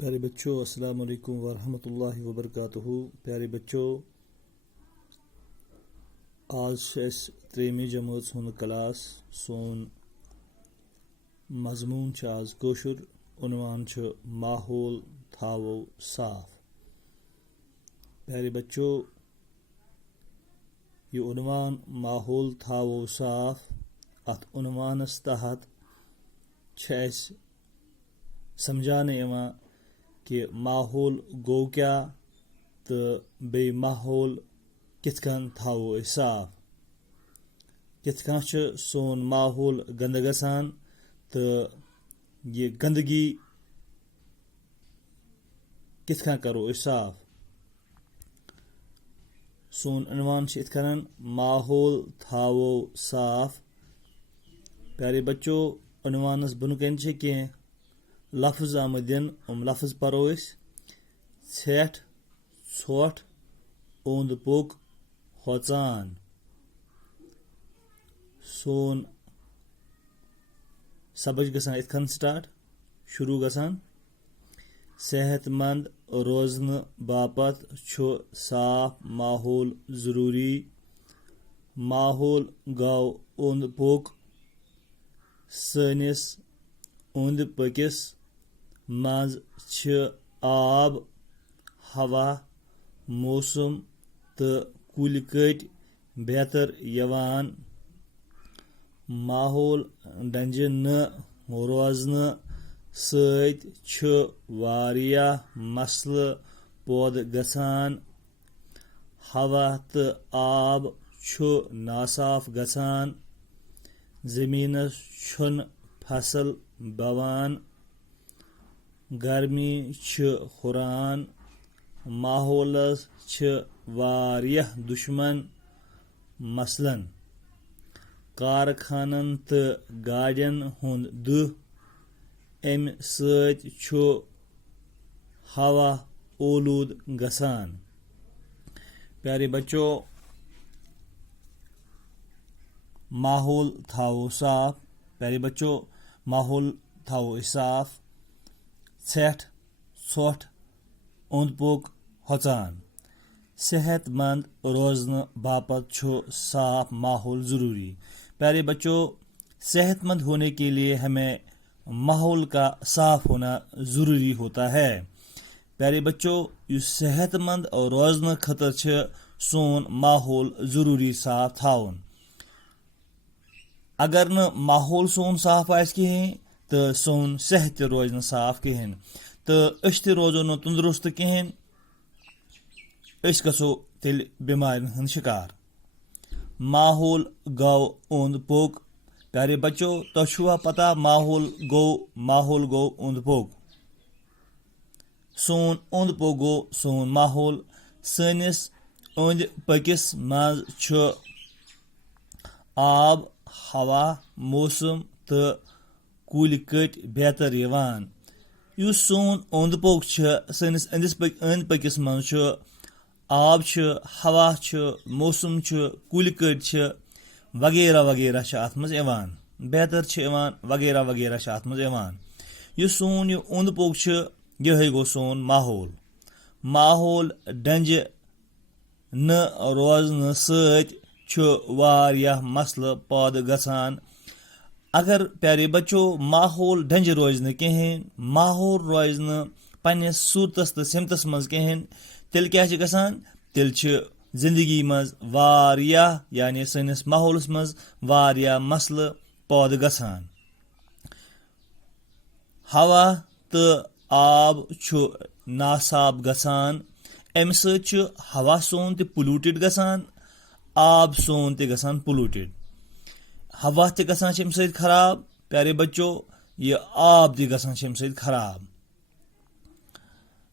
प्यारे बच्चों अस्सलाम वालेकुम वरहमतुल्लाहि वबरकातुहू। प्यारे बच्चों, आज त्रेमी जमात हुन क्लास सोन मजमून आज कोशुर उन्वान माहौल थावो साफ। प्यारे बच्चों, ये उन्वान माहौल थावो साफ अत उन्वानस तहत समझाने कि माहौल गो क्या तो बे माहौल कित कन थावो साफ, कित कन सोन माहौल गंद गसान तो ये गंदगी कित कन करो साफ। सोन अनवान इत कन माहौल थावो साफ। प्यारे बच्चों, अनवानस बुनकन कह लफ्ज आमदिन लफ्ज परो छठ छोट ओंद पोक होचान। सोन सबज गसान इत कन स्टार्ट शुरू गसान। सेहतमंद रोजन बापत छु साफ माहौल जरूरी। माहौल गौ ओंद पोक सनिस ओंद पकिस मज छ आब हवा मौसम तो कुल कट बेहतर यवान। माहौल डंज न रोजन सत छ वारिया मसल पौध गसान। हवा तो आब छु नासाफ गसान। जमीनस छुन फसल बवान। गर्मी छ हुरान। माहौलस छ वारियह दुश्मन मसलन कारखानन तो गाड़ियन हुंद दुह। अम सत छु हवा ओलूद गसान। प्यारे बच्चों, माहौल थावो साफ। प्यारे बच्चों, माहौल थावो साफ। छठ छोट ओंद पोक होचान। सेहतमंद रोजन बापत छु साफ माहौल जरूरी। प्यारे बच्चों, सेहतमंद होने के लिए हमें माहौल का साफ होना जरूरी होता है। प्यारे बच्चों, इस सेहतमंद और रोजन खतर छ सोन माहौल जरूरी साफ थावन। अगर न माहौल सोन साफ आस कहें तो सोन सेहत रोज न साफ कहें तो अस रोजो न तंदुरुस्त कहें। गो तेल बीमारिन हंद शिकार। माहौल गौ ओंद पोक। प्यारे बच्चों, तो पता माहौल गो ओंद पोक। सोन ओंद पोक गो सोन माहौल। सनिस ओंद पकिस मज छ आब हवा मौसम तो कुल कट बेहतर यवान। युस सोन ओंद पोक सनिस अंद पकिस मज छ आब छ हवा छ मौसम छ कुल कट छ वगैरह वगैरह छ अत मज यवान। बेहतर छ यवान वगैरह वगैरह छ अत मज यवान। यह सोन यह ओंद पोक छ यह गो सोन माहौल। माहौल डंज न रोजन सत छु वारिया मसल पौध गसान। अगर प्यारे बच्चों माहौल डंज रोज न कहें, माहौल रोज न पन्नस सूरतस तो सिमतस मज कहें, तेल क्या गसान? तेल जिंदगी मज वारिया यानी सनिस माहौलस मज वारिया मसल पौध गसान। हवा तो आब छु नासाब गसान। अम सत हवा सोन ते पोल्यूटेड गसान। आब सोन ते गसान पोल्यूटेड। हवा ते गसान अम सत खराब। प्यारे बच्चों, ये आब ते गसान अम सत खराब।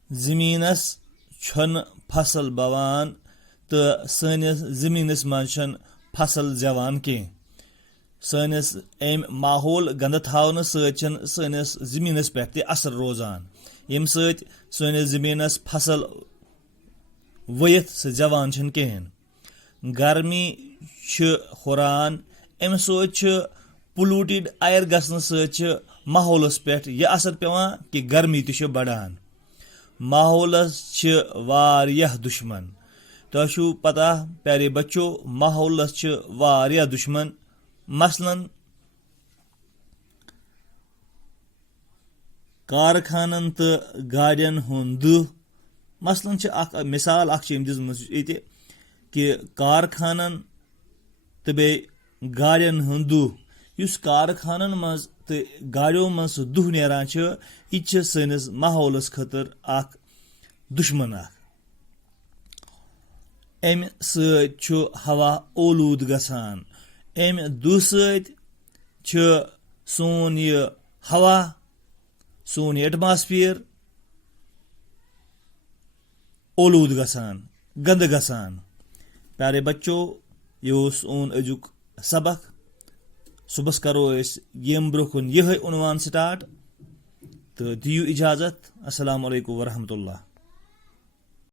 जमीनस छन फसल बवान तो सनिस जमीनस मज फसल जवान कह। सनिस अम माहौल गंद थावन सनिस जमीनस पे असर रोजान, यम सत सनिस जमीनस फसल वयत जवान कहें। गर्मी हुरान। अम पोल्यूटेड आयर गसन माहौलस पे यह असर पेवान कि गर्मी बढ़ान। माहौलस छ वारियह दुश्मन। तो छू पता प्यारे बच्चों माहौलस छ वारियह दुश्मन। मसलन कारखानन तो गाड़ियन हुंद मसलन छ अख मिसाल अख छ दिसमस ये कि कारखानन तो बे गाड़ियन हुंद युस कारखानन मज तो गाड़ियों मज दुह नेरान छ यह सनिस माहौलस खतर अख दुश्मन अख। अमि सत छु हवा ओलूद गसान। अमि दुह सत छ सोन ये हवा सोन एटमॉस्फेयर ओलूद गसान गंद गसान। प्यारे बच्चों यो सोन अजुक सबक सुबह करो यम ब्रोकुन यह उन्वान स्टार्ट तो दियो इजाजत। अस्सलाम वालेकुम वरहमतुल्लाह।